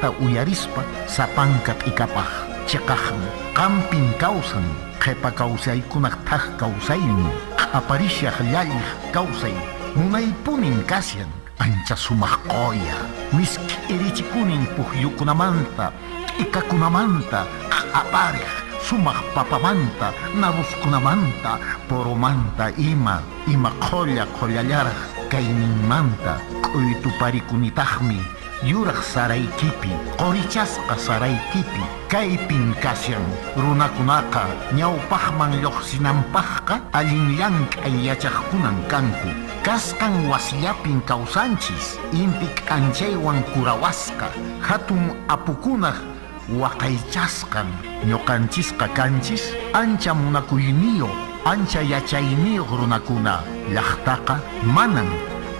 Ta uyarispa sapanka t'ikapaj chikajn qampin kawsan qhipa kawsaykunaq thaq kawsaymi q'aparishaq llalliq kawsay munaypunin kasyan ancha sumaq qoya miski irichikunin pukyukunamanta t'ikakunamanta q'apariq sumaq papamanta nabuskunamanta poromanta ima qollallaraq kayninmanta q'uytuparikunitaqmi yuraq saraykipi qorichasqa saraykipi kaypin kasyan runakunaqa ñawpaqman lluqsinanpaqqa allin llank'ay yachaqkunan kanku kasqan wasiyapin kawsanchis inti k'anchaywan kurawasqa hatun apukunaq waqaychasqan ñuqanchisqa kanchis ancha munakuyniyuq ancha yachayniyuq runakuna llaqtaqa manan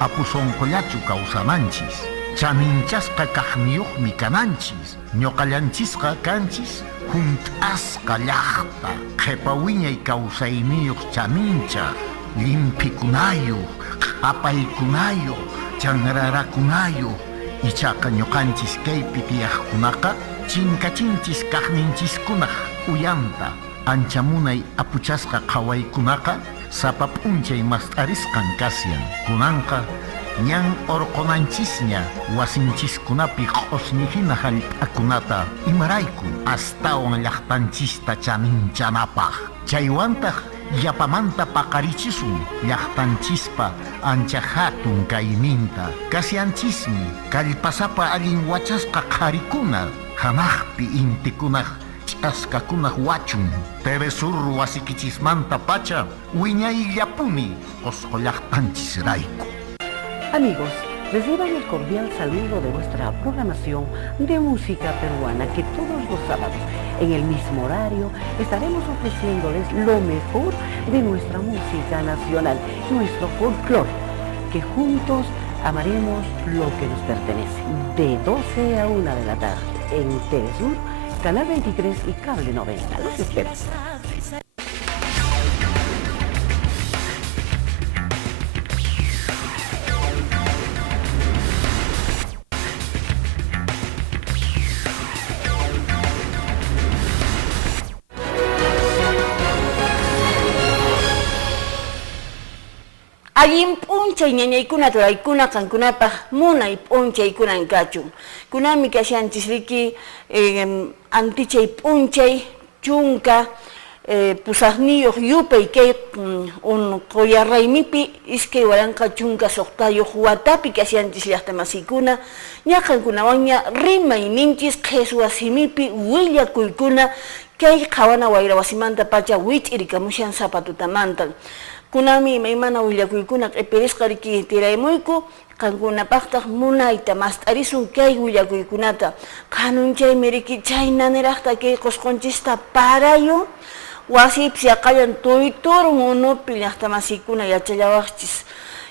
apusonqollachu kawsananchis chaninchasqa kaqniyuqmi kananchis ñuqallanchisqa kanchis hunt'asqa llaqta qhipa wiñay kawsayniyuq chaninchaq limpikunayuq q'apaykunayuq chanrarakunayuq ichaqa ñuqanchis kaypi tiyaqkunaqa chinkachinchis kaqninchiskunaq uyanta ancha munay apuchasqa qhawaykunaqa sapa p'unchay mast'arisqan kasyan kunanqa ñan orqonanchisña wasinchiskunapi q'usnihina hallp'akunata imarayku astawan llaqtanchista chaninchanapaq chaywantaq yapamanta paqarichisun llaqtanchispa ancha hatun kayninta kasyanchismi kallpasapa allin wachasqa qharikuna hanaqpi intikunaq ch'askakunaq wachun Teresur wasikichismanta pacha wiñayllapuni qusqu llaqtanchisrayku. Amigos, reciban el cordial saludo de nuestra programación de música peruana que todos los sábados en el mismo horario estaremos ofreciéndoles lo mejor de nuestra música nacional, nuestro folclore, que juntos amaremos lo que nos pertenece. De 12 a 1 de la tarde en Telesur, Canal 23 y Cable 90. Los espero. Allin p'unchay ñañaykuna turaykuna qankunapaq munay p'unchay kunan kachun. Kunami kashanchis riki antichay p'unchay chunka pusaqniyuq yupay kay quyarraymipi iskay waranqa chunka suqtayuq watapi kashanchis llaqtamasiykuna ñaqankunawanña rimayninchis qhichwa simipi willakuykuna kay qhawana wayra wasimanta pacha wich'irikamushan sapatutamanta. Kunami imaymana willakuykuna q'ipirisqa riki tiraymuyku qankunapaqtaq munayta mast'arisun kay willakuykunata qanunchay riki chaynaniraqta kay qusqunchista parayun wasipis yaqallan tuyturun unupi llaqtamasiykuna yachallawaqchis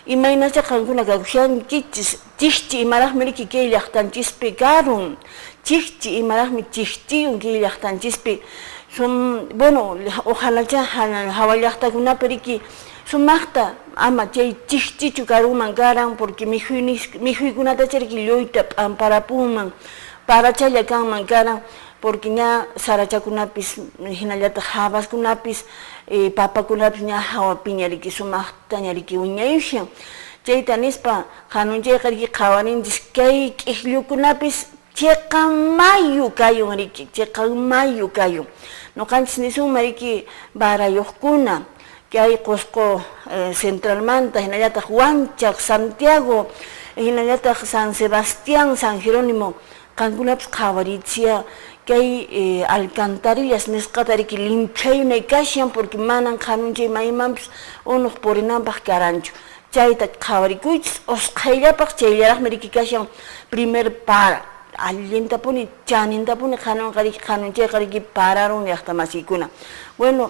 imaynacha qankuna kawshankichis chikchi imaraqmi riki kay llaqtanchispi karun chikchi imaraqmi chikchiyun kay llaqtanchispi bueno, ojalá hawallaqtakunapi riki sumaqta ama chay chikchichu karuman karan porque mikhuykunata riki lluyta p'amparapunman parachalla kanman karan porque ña sarachakunapis hinallataq habaskunapis papakunapis ña hawapiña riki sumaqta ña riki wiñayushan chayta nispa qanunchayqa riki qhawarinchis kay k'ikllukunapis chiqamayu kayun riki chiqamayu kayun nuqanchis nisunman riki barayuqkuna kay Qusqu centralmanta hinallataq Huanchac, Santiago, hinallataq San Sebastián, San Jerónimo qankunapas qhawarichiya kay alcantarillas nisqata riki limpiaynay kashan porque manan qanunchay maymanpis unuq purinanpaq karanchu chayta qhawarikuychis usqhayllapaq chayllaraqmi riki kashan primer para allintapuni chanintapuni qanunchay riki pararon llaqtamasiykuna. Bueno,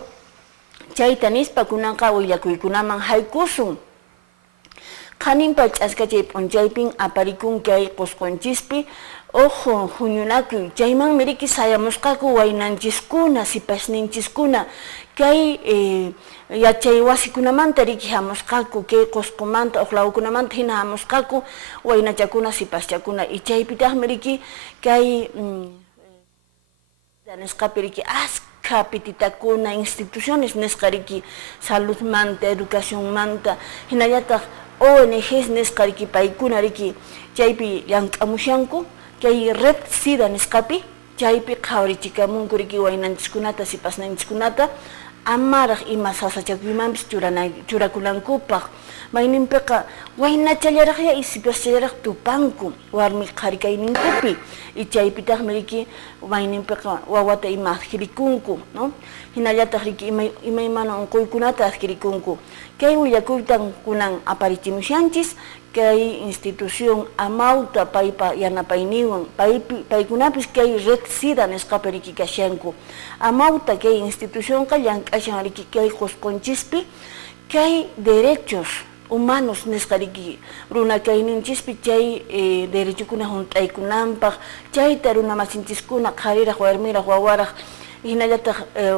chayta nispa kunanqa willakuykunaman haykusun. Qaninpa ch'aska chay p'unchaypin aparikun kay qusqunchispi ojo huñunaku chayman miriki sayamusqaku waynanchiskuna sipasninchiskuna kay yachay wasikunamanta riki hamusqaku kay qusqumanta uqlawkunamanta hina hamusqaku waynachakuna sipaschakuna y chaypitaqmi riki kay nisqapi riki askha pititakuna instituciones nisqa riki saludmanta educacionmanta hinallataq ONGs nisqa riki paykuna riki chaypi llank'amushanku kay red SIDA nisqapi chaypi qhawrichikamunku riki waynanchikkunata sipasnanchikkunata amaraq ima sasachakuymanpis churakunankupaq mayninpiqa waynachallaraqya y sipaschallaraq tupanku warmi qharikayninkupi y chaypitaqmi riki mayninpiqa wawata ima adquirikunku no hinallataq riki imaymana unquykunata adquirikunku kay willakuytan kunan aparichimushanchis kay institución amauta paypa yanapayniwan paykunapis kay red SIDA nisqapi riki kashanku amauta kay institución llank'ashan riki kay qusqunchispi kay derechos humanos nisqa riki runa kayninchispi chay derechokuna hunt'aykunanpaq chayta runa masinchiskuna qhariraq warmiraq wawaraq hinallataq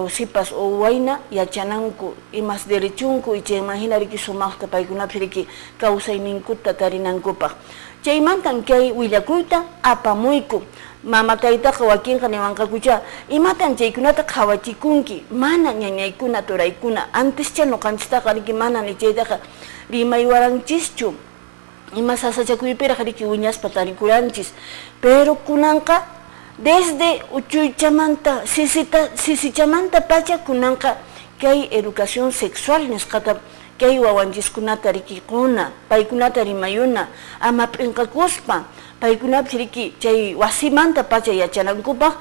sipas o wayna yachananku imas derechunku y chayman hina riki sumaqta paykunapis riki kawsayninkuta tarinankupaq chaymantan kay willakuyta apamuyku mama taytaqa wakinqa niwanqakucha imatan chaykunata qhawachikunki mana ñañaykuna turaykuna antescha nuqanchistaqa riki mana ni chaytaqa rimaywaranchischu ima sasachakuypiraq riki wiñaspa tarikuranchis pero kunanqa desde uchuychamanta sisichamanta pacha kunanqa kay educación sexual nisqata kay wawanchiskunata rikiquna paykunata rimayuna ama p'inqakuspa paykunapis riki chay wasimanta pacha yachanankupaq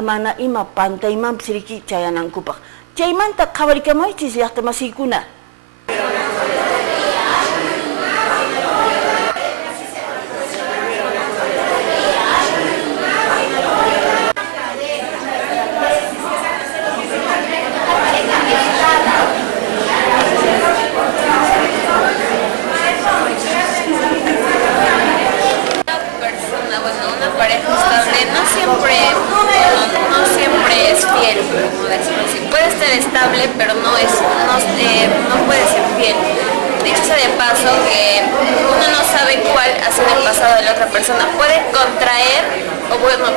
mana ima pantaymanpis riki chayanankupaq chaymanta qhawarikamaychis llaqta masiykuna. Estable, pero no puede ser fiel. Dicho sea de paso que uno no sabe cuál ha sido el pasado de la otra persona. Puede contraer, o bueno,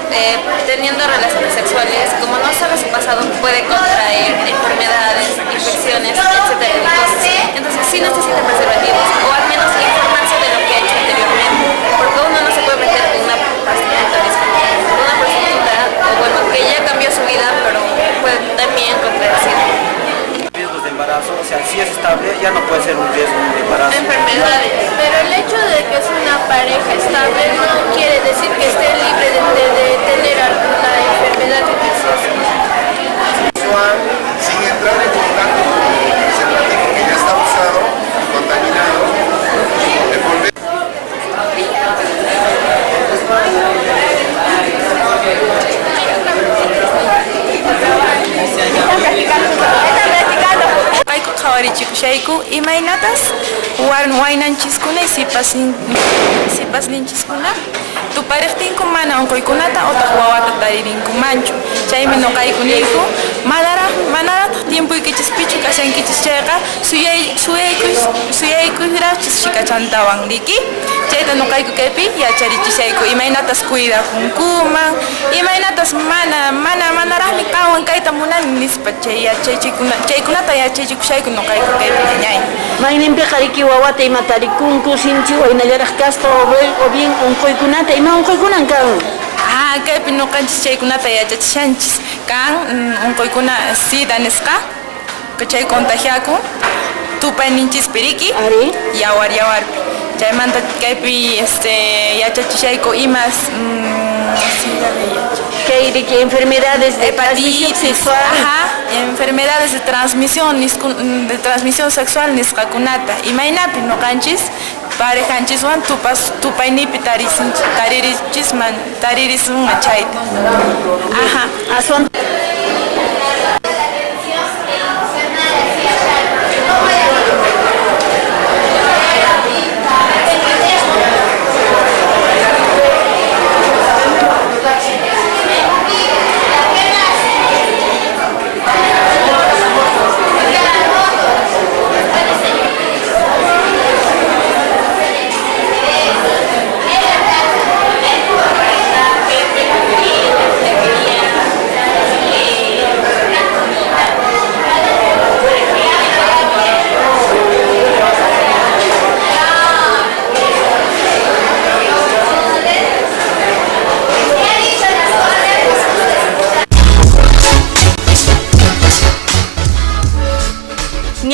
teniendo relaciones sexuales, como no sabe su pasado, puede contraer enfermedades, infecciones, etcétera. Entonces sí necesita preservativos, o al menos informarse de lo que ha hecho anteriormente, porque uno no se puede meter en una prostituta, o bueno, que ya cambió su vida, pero puede también contraer riesgos de embarazo, o sea, si es estable ya no puede ser un riesgo de embarazo. Enfermedades, pero el hecho de que es una pareja estable no quiere decir que esté libre de tener alguna enfermedad infecciosa. Sin entrar en contacto con el preservativo que ya está usado, contaminado, Qhawarichishushayku imaynatas waynanchiskuna y sipasninchiskuna tupariqtinku mana unquykunata utaq wawata taririnkumanchu chaymi nuqayku niyku manaraq tiempuykichispichu kashankichis chayqa suyaykuyrachis shikachantawan riki chayta nuqayku kaypi yacharichisayku imaynatas cuidakunkuman imaynatas manaraqmi qawan kayta munani nispa chaykunata yachaychikushayku nuqayku kaypi ñay Mayninpiqa riki wawata ima tarikunku sinchi waynallaraq kaspa o bien unquykunata ima unquykunan kan kaypi nuqanchis chaykunata yachachishanchis kan unquykuna SIDA nisqa chay contagiakun tupayninchispi riki yawarpi chaymanta kaypi yachachishayku imas kay riki enfermedades de hepatitis sexual enfermedades de transmisión sexual nisqakunata imaynapi nuqanchis parejanchiswan tupaynipi tarirismunqa chayta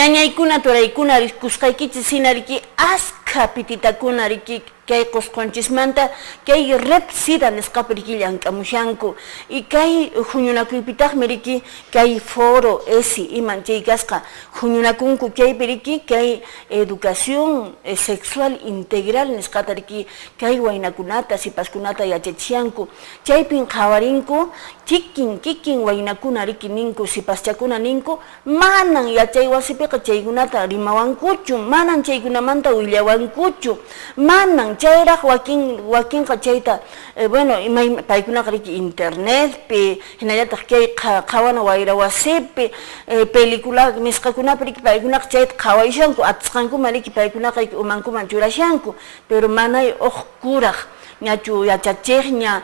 ñañaykuna turaykuna rikusqaykichis sinariki askha pititakuna riki kay qusqunchismanta kay red sida nisqapi riki llank'amushanku y kay huñunakuypitaqmi riki kay foro esi iman chay kasqa huñunakunku chaypi riki kay educación sexual integral nisqata riki kay waynakunata sipaskunata yachachishanku chaypin qhawarinku kikin waynakuna riki ninku sipaschakuna ninku manan yachay wasipiqa chaykunata rimawankuchu manan chaykunamanta willawankuchu manan chayraq wakinqa chayta bueno paykunaqa riki internetpi hinallataq kay qhawana wayra wasipi película nisqakunapi riki paykunaqa chayta qhawayshanku atisqankuma riki paykunaqa riki umankuman churashanku pero manay kuraq ñachu yachachiqña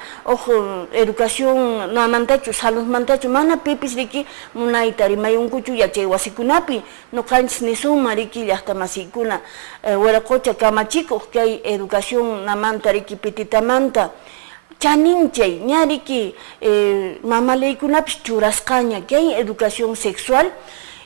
educación namantachu saludmantachu mana pipis riki munayta rimayunkuchu yachay wasikunapi nuqanchis nisuma riki llaqta masiykuna wiraqucha kamachikuq kay educación namanta riki pititamanta chaninchay ña riki mamaleykunapis churasqaña kay educación sexual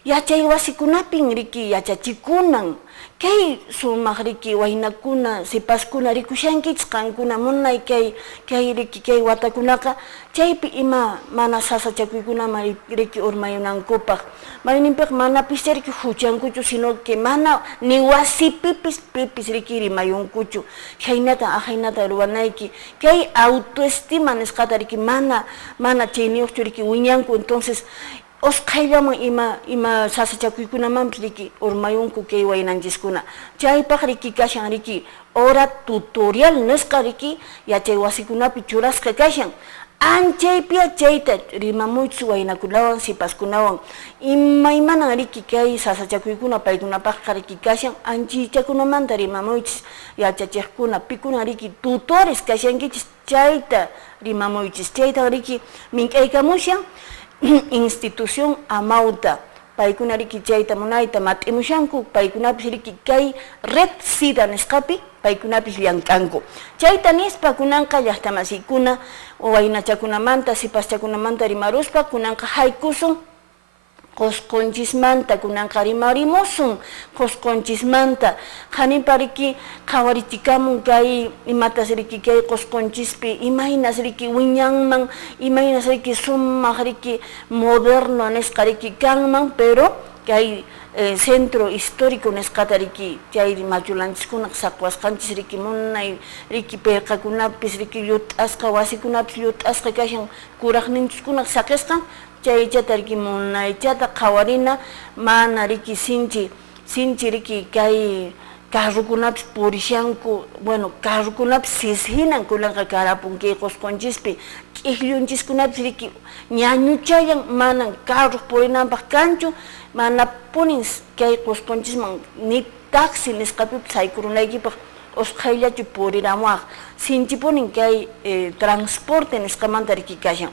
yachay wasikunapin riki yachachikunan kay sumaq riki waynakuna sipaskuna rikushankichis qankuna munay kay riki kay watakunaqa chaypi ima mana sasachakuykunama riki urmayunankupaq mayninpiqa manapis riki huchankuchu sino que mana ni wasipipis riki rimayunkuchu haynata ahaynata ruwanayki kay autoestima nisqata riki mana chayniyuqchu riki wiñanku entonces osqayllaman ima sasachakuykunamanpis riki urmayunku kay waynanchiskuna chaypaq riki kashan riki hora tutorial nisqa riki yachay wasikunapi churasqa kashan anchaypiya chayta rimamuychis waynakunawan sipaskunawan imaymanan riki kay sasachakuykuna paykunapaqqa riki kashan anchichakunamanta rimamuychis yachachiqkuna pikuna riki tutores kashankichis chayta rimamuychis chayta riki mink'aykamushan institución amauta paykuna riki chayta munayta mat'imushanku paykunapis riki kay red sida nisqapi paykunapis llank'anku chayta nispa kunanqa llaqta masiykuna waynachakunamanta sipaschakunamanta rimaruspa kunanqa haykusun qusqunchismanta kunanqa rimarimusun qusqunchismanta qanipa riki qhawarichisikamun kay imatas riki kay qusqunchispi imaynas riki wiñanman imaynas riki sumaq riki moderno nisqa riki kanman pero kay centro histórico nisqata riki chay machulanchiskuna saqwasqanchis riki munay riki pirqakunapis riki llut'asqa wasikunapis llut'asqa kashan kuraqninchiskuna saqisqan chaychata riki munaychata qhawarina mana riki sinchi riki kay carrukunapis purishanku bueno carrukunapis sishinan kunanqa karapun kay qusqunchispi q'illunchiskunapis riki ñañuchayan manan carruq purinanpaq kanchu mana punin kay qusqunchisman ni taxi nisqapipis haykurunaykipaq osqayllachu puriramuaq sinchipunin kay transporte nisqamanta riki kashan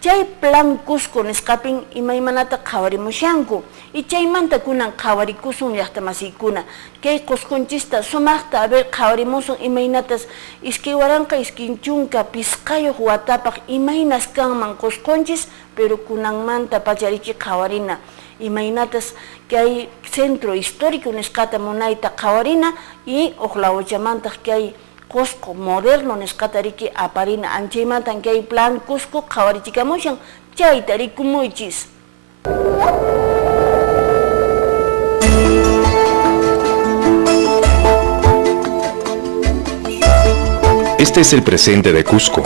chay plan Cusco nisqapin imaymanata qhawarimushanku y chaymanta kunan qhawarikusun llaqta masiykuna kay qusqunchista sumaqta haber qhawarimusun imaynatas iskay waranqa iskinchunka pisqayuq watapaq imaynas kanman qusqunchis pero kunanmanta pachariki qhawarina imaynatas kay centro histórico nisqata munayta qhawarina y uqlawachamantaq kay Cusco moderno nisqata riki aparina anchaymantan kay plan Cusco qhawarichikamushan chayta rikumuychis. Este es el presente de Cusco,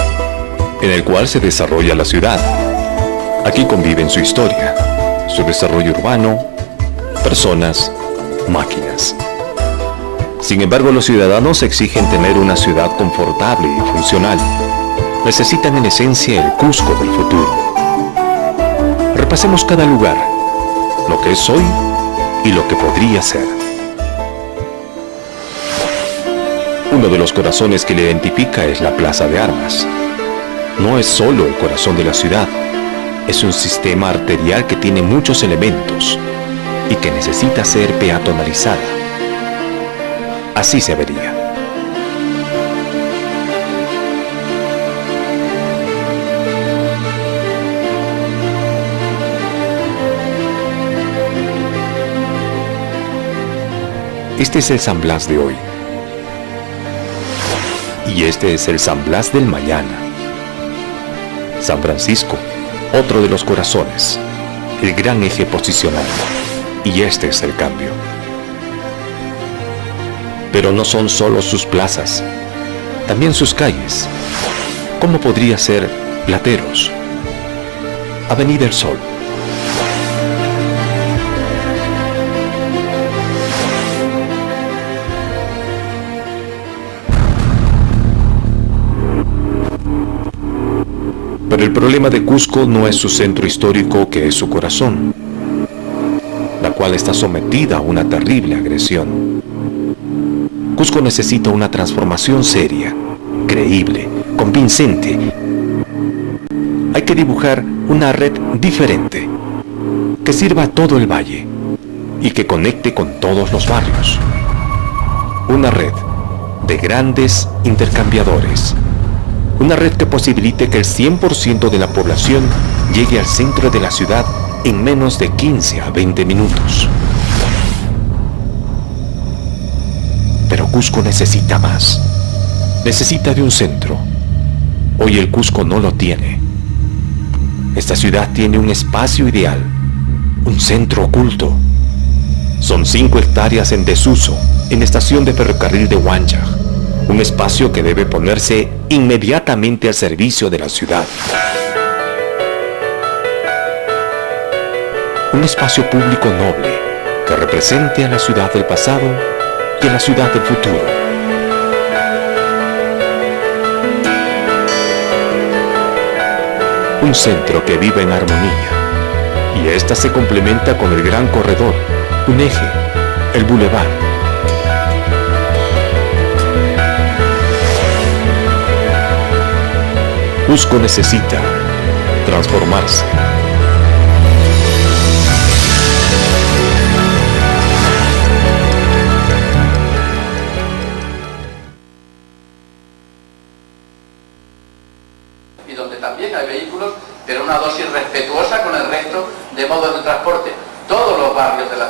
en el cual se desarrolla la ciudad. Aquí conviven su historia, su desarrollo urbano, personas, máquinas. Sin embargo, los ciudadanos exigen tener una ciudad confortable y funcional. Necesitan en esencia el Cusco del futuro. Repasemos cada lugar, lo que es hoy y lo que podría ser. Uno de los corazones que le identifica es la Plaza de Armas. No es solo el corazón de la ciudad, es un sistema arterial que tiene muchos elementos y que necesita ser peatonalizada. Así se vería. Este es el San Blas de hoy. Y este es el San Blas del mañana. San Francisco, otro de los corazones, el gran eje posicional. Y este es el cambio. Pero no son solo sus plazas, también sus calles. ¿Cómo podría ser Plateros? Avenida El Sol. Pero el problema de Cusco no es su centro histórico, que es su corazón, la cual está sometida a una terrible agresión. Cusco necesita una transformación seria, creíble, convincente. Hay que dibujar una red diferente, que sirva a todo el valle y que conecte con todos los barrios. Una red de grandes intercambiadores. Una red que posibilite que el 100% de la población llegue al centro de la ciudad en menos de 15 a 20 minutos. Pero Cusco necesita más. Necesita de un centro. Hoy el Cusco no lo tiene. Esta ciudad tiene un espacio ideal, un centro oculto. Son 5 hectáreas en desuso en la estación de ferrocarril de Huancha. Un espacio que debe ponerse inmediatamente al servicio de la ciudad. Un espacio público noble que represente a la ciudad del pasado y a la ciudad del futuro. Un centro que vive en armonía, y esta se complementa con el gran corredor, un eje, el bulevar. Cusco necesita transformarse. Y donde también hay vehículos, pero una dosis respetuosa con el resto de modos de transporte. Todos los barrios de la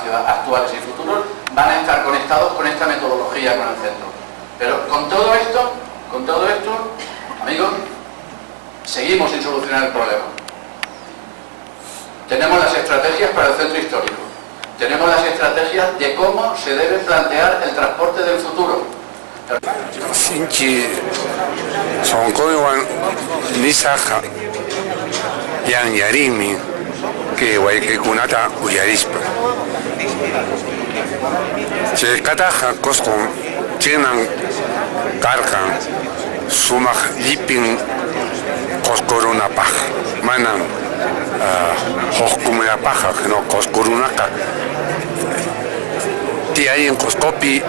ciudad actuales y futuros van a estar conectados con esta metodología con el centro. Pero con todo esto, amigos, seguimos sin solucionar el problema. Tenemos las estrategias para el centro histórico. Tenemos las estrategias de cómo se debe plantear el transporte del futuro. Sinchi sonkoiwan nisaja yan yarimi que wayqikunata uyarispa. Chayqataqa Cuscon chinan karqan sumaq llipin Cuscurunapaq manan huqkumunapaqqa no Cuscurunaqa tiyayin Cuscopi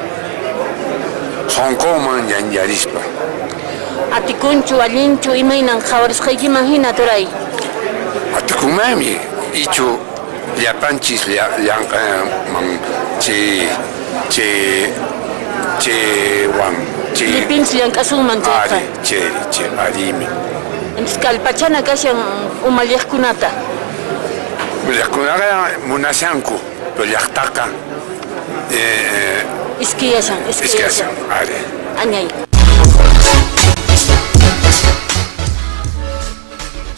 sonkoman yan yarispa. Atikunchu, allinchu, imaynan qhawarisqayki imagina turay. Atikumami ichu llapanchis llanqaman Lipinch llank'asuman chayqa. Che arimi. Entonces kalpachana kashan umalliqkunata. Llaqkunaqa munasanku, pero llaqtaqa Iskiyashan. ari. Añay.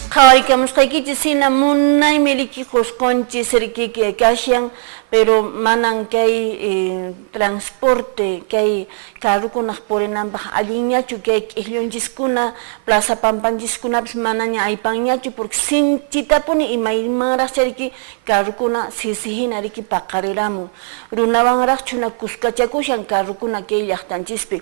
Qhawarikamusqaykichis hina munaymi riqikusqunchis riqiki kashan, pero manan kay transporte, kay carrukunaq purinanpaq allinñachu, kay q'isllunchiskuna, plaza pampanchikkunapis manaña aypanñachu, porque sinchitapuni imaymanraqcha riki carrukuna sisihina riki paqariramun. Runawanraq chuna kuskachakushan carrukuna kay llaqtanchispi.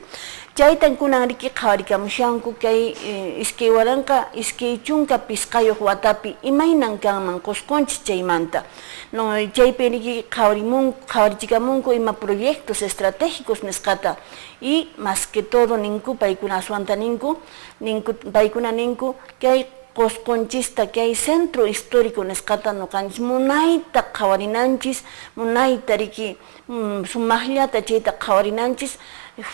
Chaytan kunan riki qhawarikamushanku kay iskay waranqa, iskay chunka pisqayuq watapi imaynan kanman qusqunchis chaymanta. No, chaypi riki qhawarichikamunku ima proyectos estratégicos nisqata, y más que todo ninku paykuna aswanta ninku paykuna ninku kay qusqunchista kay centro histórico nisqata nuqanchis munayta qhawarinanchis, munayta riki sumaqllata chayta qhawarinanchis,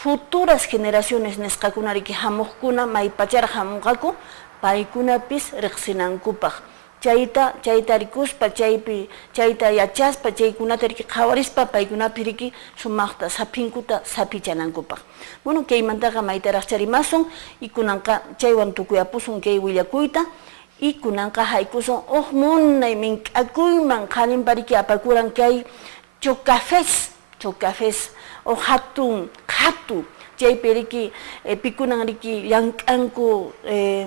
futuras generaciones nisqakuna riki hamuqkuna maypacharaq hamunqaku paykunapis riqsinankupaq. chayta rikuspa chayta yachaspa chaykunata riki qhawarispa paykunapi riki sumaqta sapinkuta sapichanankupaq. Bueno, kaymantaqa maytaraq charimasun y kunanqa chaywan tukuyapusun kay willakuyta y kunanqa haykusun munay mink'akuyman qaninpa riki apakuran kay chocafés hatun qhatu chaypi riki pikunan riki llank'anku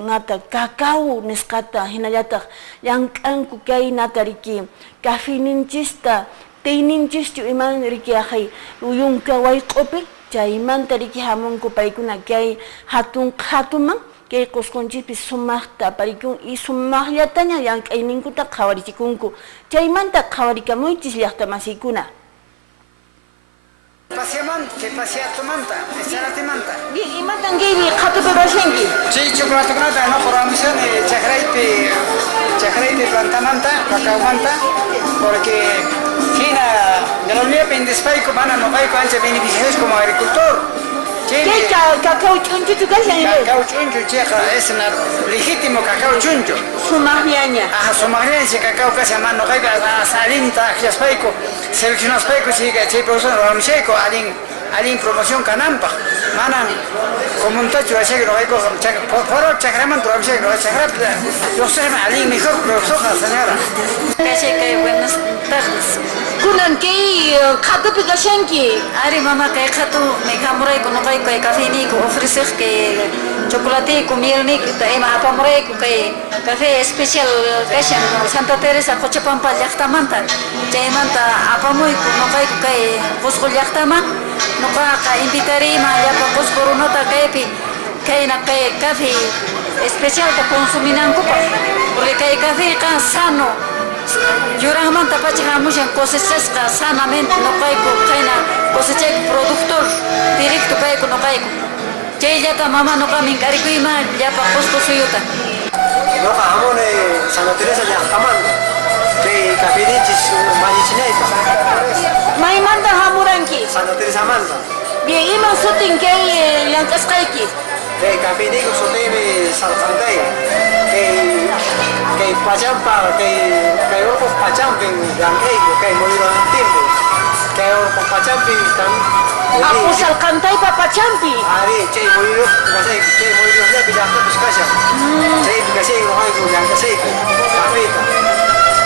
ngata cacao nisqata hinallataq llank'anku kay nata riki cafeninchista tayninchischu iman riki akhay yunka wayq'upi chaymanta riki hamunku paykuna kay hatun qhatuman kay qusqunchikpi sumaqta aparikun y sumaqllataña llank'ayninkuta qhawarichikunku chaymanta qhawarikamunchis llaqta masiykuna. Pasiatumanta, esaratimanta. Y matan gay qhatupi bashanki. Sí, chocolatekunata no formation chakraypi plantamanta, cacaomanta, porque hina galolniapi indispayku mana noqayku ancha beneficiarios como agricultor. ¿Qué cacao chunchu tu casa? Cacao chunchu cheja es un legítimo cacao chunchu. Sumagriaña. Ajá, sumagriaña si cacao casi más no caiga a salinta jaspaico, seleccionaspaico si que producción ramcheco alin promoción canampa. Manan como un tacho así que no hay cosa, por chacraman tu ramcheco, no chacrap. Yo sé alin mejor profesora señora. Gracias, buenas tardes. Kunan kay qhatupi kashanki. Ari mama kay qhatu me kamuray ko kay café ni ko ofrecer que chocolate ko miel ni ta ema apamuray ko kay café especial kashan Santa Teresa Cochapampa llaqtamanta. Chaymanta apamuy ko kay Cusco llaqtaman no ka invitari ma llapa Cusco runota kaypi kay na kay café especial ta consuminan ko pa. Porque kay café ka sano Yurangmanta pachahamushan cosechasqa sanamente noqayku qayna cosechayku productor directo kayku noqayku chayllata mama noqa minqarikuyman llapa Cusco suyuta noqa hamon Santa Teresa llaqtamanta kay cafeninchis mallichinaypaq maymanta hamuranki Santa Teresa manta bien iman sutin kay llank'asqayki kay cafeniku sutimi Salcantay kay pachampa kay orqos pachampi llank'ayku kay molino antimpi kay orqos pachampi tan Apo Salcantaypa pachampi ari chay molino llapi llaqtapis kashan chaypi kasayku noqayku llank'asayku cafeta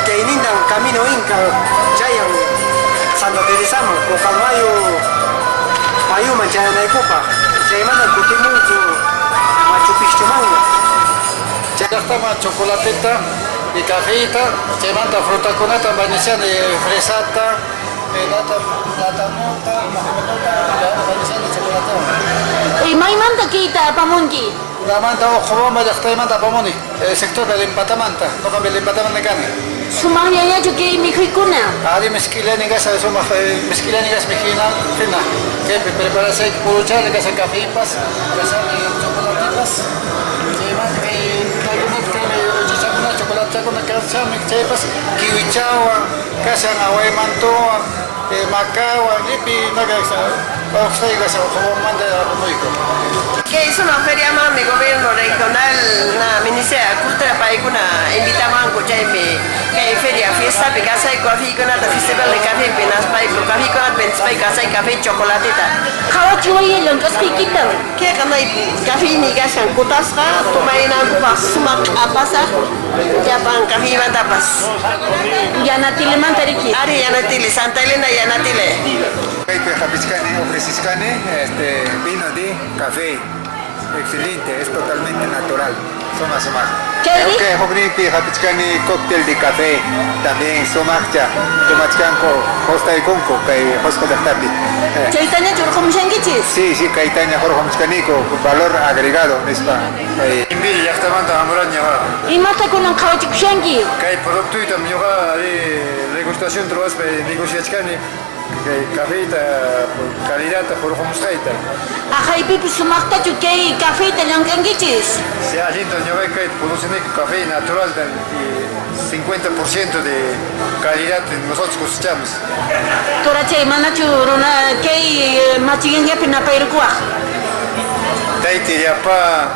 kay nindan camino inca chayan Santa Teresaman mayuman chayanaykupa chaymantan kutimunku Machu Picchumanta llaqtama chocolateta y cafeita, chaymanta frutakunata bañishan fresata, platanota, bañishan chocolate. ¿Y maymanta kita apamunki? La manta ojoboma llaqtaymanta apamuni, sector de Limpatamanta, no cambia Limpatamanta cani. Sumagriañachu kay mikhuykuna? Ari mezquilanigas mejina, fina, que preparase puruchar, que se cafeipas, que se chocolatipas, chaymanta que chocolate kasami chaypas kiwichawa kasan awaymantowa macawa lipi naga oxaiga sa manda apamoyko que es una feria más de gobierno regional na Ministerio de Cultura paikuna invitaman ko chayme que feria fiesta pe casa y café con la festival de café penas paiko café con pentas paiko casa y café chocolateta kawachuay lang kaskikita que kanay café ni gasan kutasqa tumayna ko basuma apasa Japan café mantapas yanatile mantariki ari yanatile Santa Elena yanatile Kaipe Japiscani ofreciscani vino de café excelente, es totalmente natural. Soma. ¿Qué? Que Hobnipi Japiscani cóctel de café, también somacha, tomachcanco, hosta y conco, que hosco de tapi. Chaitanya churjumshangichis. Sí, Caitaña Jorjomscani con valor agregado, ¿nespa? Invil yaqtamanta amuraña. Y mata con un kawachikushangi. Kay producto también yoga degustación trovas negociachkani. Cafeita, calidad, jorjomscaita. Ajaypipi sumaqtachu kay cafeita llankankichis. Se alienta ñawayka producen café natural y 50% de calidad nosotros cosechamos. Torachay manachu runa kay machiginyapi napayrukuaq. Taiti yapa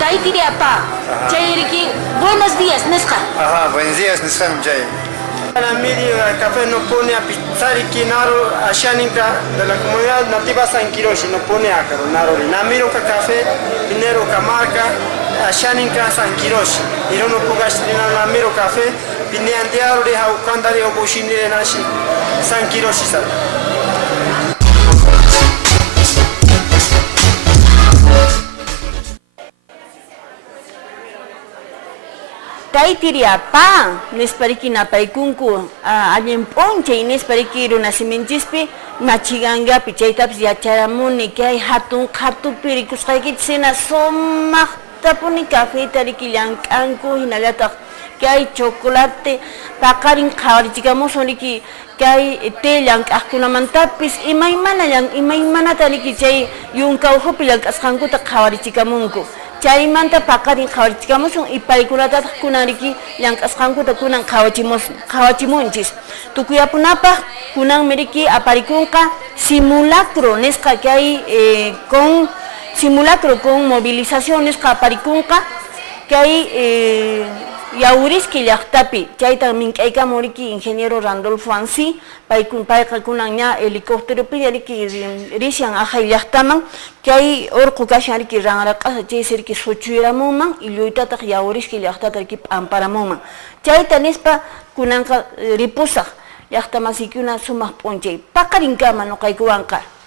Taitiri apa. Chayriki, buenos días, Nesca. Ajá, buenos días, Nesca Mjay. La media café nos pone a pisar y Naro, a Shaninka de la comunidad nativa San Quiroshi, nos pone a Naro. Namiro café, minero camarca, a Shaninka San Quiroshi. Y no nos pongas Namiro café, pineantearo de Haukandari o Bushimni de Nashi, San Quiroshi. Taitiri apa, nespariki napaikunku, allen ponche, nespariki runasimentispi, machiganga, pichaitaps yacharamuni, que hay hatun, pirikus, sena somak, tapuni café, tarikillankanku, hinalata, que hay chocolate, pakarin kawarchikamos, oniki, que hay telang, akunamantapis, imaymana tariki chay, yunkauhupilang, askankuta kawarchikamunku. Chaymanta pakarin kawarchikamusun y paykunata kunariki llank'asqankuta kunan kawachimunchis. Tukuyapunapaq kunan miriki aparikunqa simulacro nisqa que hay con simulacro con movilización nisqa aparikunqa que hay Yauriski llaqtapi chayta mink'aykamuriki ingeniero Randolfo Ansi payqa kunan ña helicópteropi yariki rishan ajay llaqtaman que hay orqu kashanriki ranraq'asa chay sirki suchuyramunman y lluytataq Yauriski llaqtatariki p'amparamunman chayta nispa kunanqa ripusaq llaqta masiykuna sumaq p'unchay paqarinkama nuqaykuwanqa.